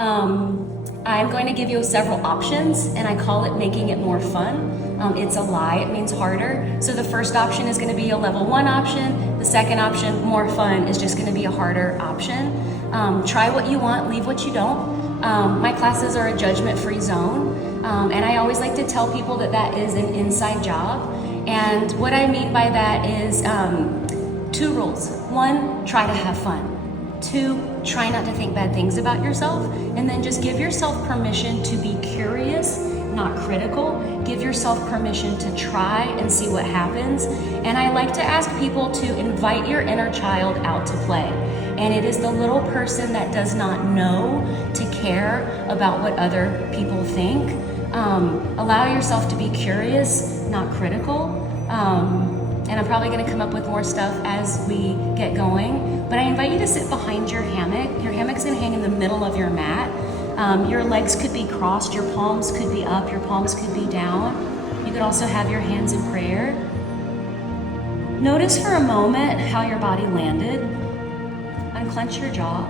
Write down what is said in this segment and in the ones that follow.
I'm going to give you several options, and I call it making it more fun. It's a lie, it means harder. So the first option is going to be a level 1 option. The second option, more fun, is just going to be a harder option. Try what you want, leave what you don't. My classes are a judgment-free zone, and I always like to tell people that that is an inside job. And what I mean by that is 2 rules. 1, try to have fun. 2, try not to think bad things about yourself. And then just give yourself permission to be curious, not critical. Give yourself permission to try and see what happens. And I like to ask people to invite your inner child out to play. And it is the little person that does not know to care about what other people think. Allow yourself to be curious, not critical. And I'm probably going to come up with more stuff as we get going. But I invite you to sit behind your hammock. Your hammock's going to hang in the middle of your mat. Your legs could be crossed, your palms could be up, your palms could be down. You could also have your hands in prayer. Notice for a moment how your body landed. Unclench your jaw.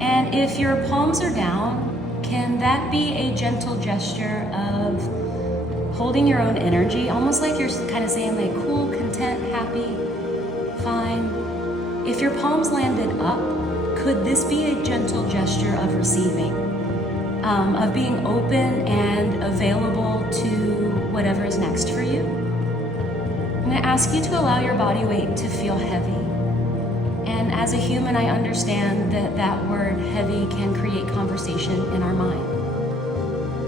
And if your palms are down, can that be a gentle gesture of holding your own energy, almost like you're kind of saying like cool, content, happy, fine. If your palms landed up, could this be a gentle gesture of receiving, of being open and available to whatever is next for you? I'm going to ask you to allow your body weight to feel heavy. And as a human, I understand that that word heavy can create conversation in our mind.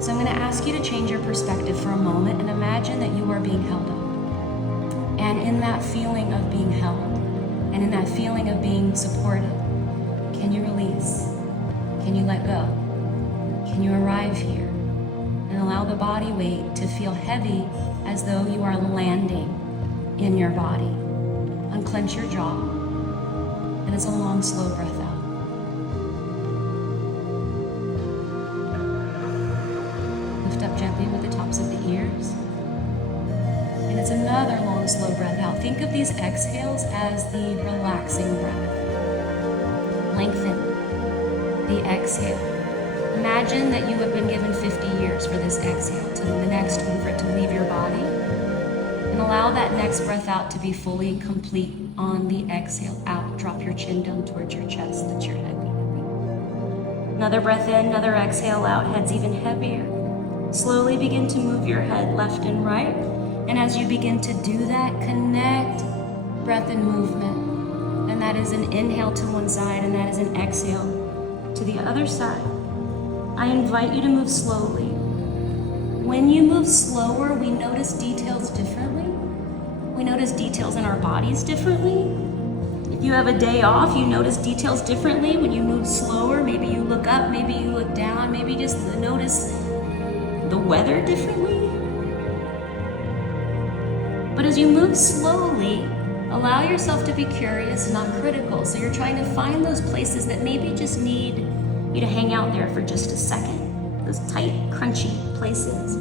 So I'm going to ask you to change your perspective for a moment and imagine that you are being held up. And in that feeling of being held, and in that feeling of being supported, can you release? Can you let go? Can you arrive here and allow the body weight to feel heavy as though you are landing in your body? Unclench your jaw, and it's a long, slow breath out. Lift up gently with the tops of the ears. And it's another long, slow breath out. Think of these exhales as the relaxing breath. Lengthen the exhale. Imagine that you have been given 50 years for this exhale, to the next one for it to leave your body. And allow that next breath out to be fully complete on the exhale out. Drop your chin down towards your chest. Let your head be heavy. Another breath in, another exhale out. Head's even heavier. Slowly begin to move your head left and right. And as you begin to do that, connect breath and movement. And that is an inhale to one side, and that is an exhale to the other side. I invite you to move slowly. When you move slower, we notice details differently. We notice details in our bodies differently. If you have a day off, you notice details differently. When you move slower, maybe you look up, maybe you look down, maybe just notice the weather differently. But as you move slowly, allow yourself to be curious, not critical. So you're trying to find those places that maybe just need you to hang out there for just a second. Those tight, crunchy places.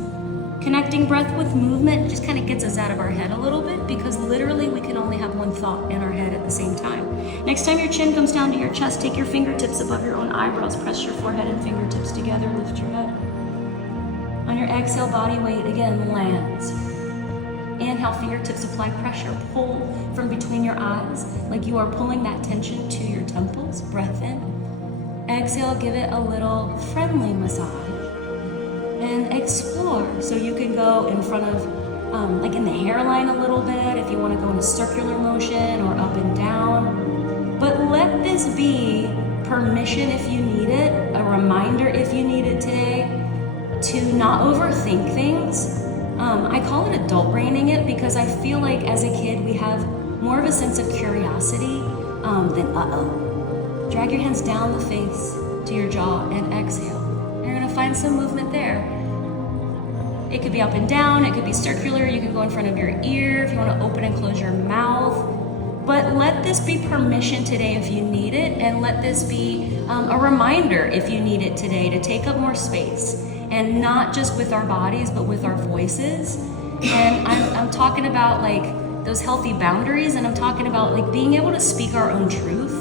Connecting breath with movement just kind of gets us out of our head a little bit, because literally we can only have one thought in our head at the same time. Next time your chin comes down to your chest, take your fingertips above your own eyebrows, press your forehead and fingertips together, lift your head. On your exhale, body weight again lands. Inhale, fingertips apply pressure, pull from between your eyes, like you are pulling that tension to your temples. Breath in. Exhale, give it a little friendly massage. And explore. So you can go in front of, like in the hairline a little bit, if you want to go in a circular motion or up and down. But let this be permission if you need it, a reminder if you need it today, to not overthink things. I call it adult braining it, because I feel like as a kid we have more of a sense of curiosity than uh-oh. Drag your hands down the face to your jaw and exhale. And you're going to find some movement there. It could be up and down, it could be circular, you can go in front of your ear if you want to open and close your mouth. But let this be permission today if you need it, and let this be a reminder if you need it today to take up more space. And not just with our bodies, but with our voices. And I'm talking about like those healthy boundaries, and I'm talking about like being able to speak our own truth.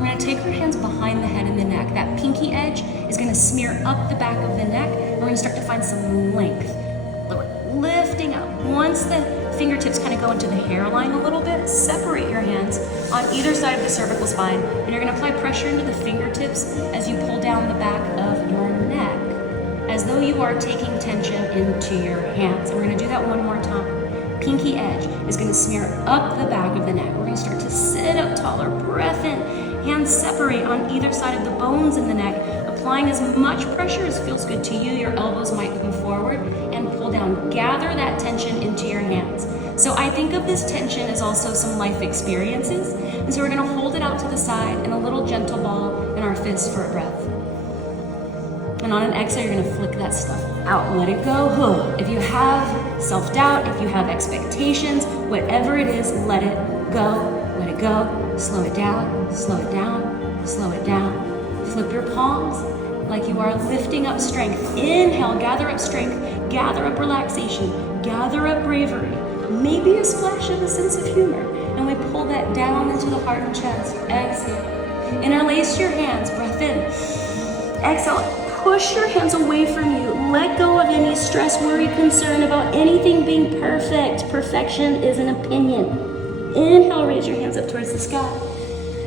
We're gonna take our hands behind the head and the neck. That pinky edge is gonna smear up the back of the neck. And we're gonna start to find some length. Lifting up. Once the fingertips kind of go into the hairline a little bit, separate your hands on either side of the cervical spine, and you're gonna apply pressure into the fingertips as you pull down the back of your neck, as though you are taking tension into your hands. And we're gonna do that one more time. Pinky edge is gonna smear up the back of the neck. We're gonna start to sit up taller, breath in, hands separate on either side of the bones in the neck, applying as much pressure as feels good to you. Your elbows might come forward and pull down. Gather that tension into your hands. So I think of this tension as also some life experiences. And so we're gonna hold it out to the side in a little gentle ball in our fist for a breath. And on an exhale, you're gonna flick that stuff out, let it go. If you have self-doubt, if you have expectations, whatever it is, let it go, let it go. Slow it down, slow it down, slow it down. Flip your palms like you are lifting up strength. Inhale, gather up strength, gather up relaxation, gather up bravery, maybe a splash of a sense of humor. And we pull that down into the heart and chest. Exhale. Interlace your hands, breath in. Exhale, push your hands away from you. Let go of any stress, worry, concern about anything being perfect. Perfection is an opinion. Inhale, raise your hands up towards the sky.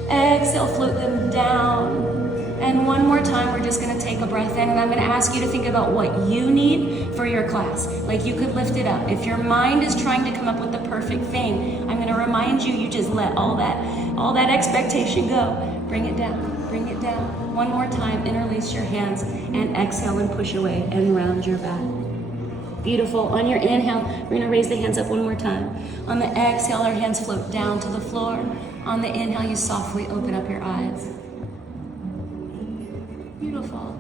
Exhale, float them down. And one more time, we're just gonna take a breath in, and I'm gonna ask you to think about what you need for your class. Like you could lift it up. If your mind is trying to come up with the perfect thing, I'm gonna remind you, you just let all that expectation go. Bring it down, bring it down. One more time, interlace your hands and exhale and push away and round your back. Beautiful. On your inhale, we're gonna raise the hands up one more time. On the exhale, our hands float down to the floor. On the inhale, you softly open up your eyes. Beautiful.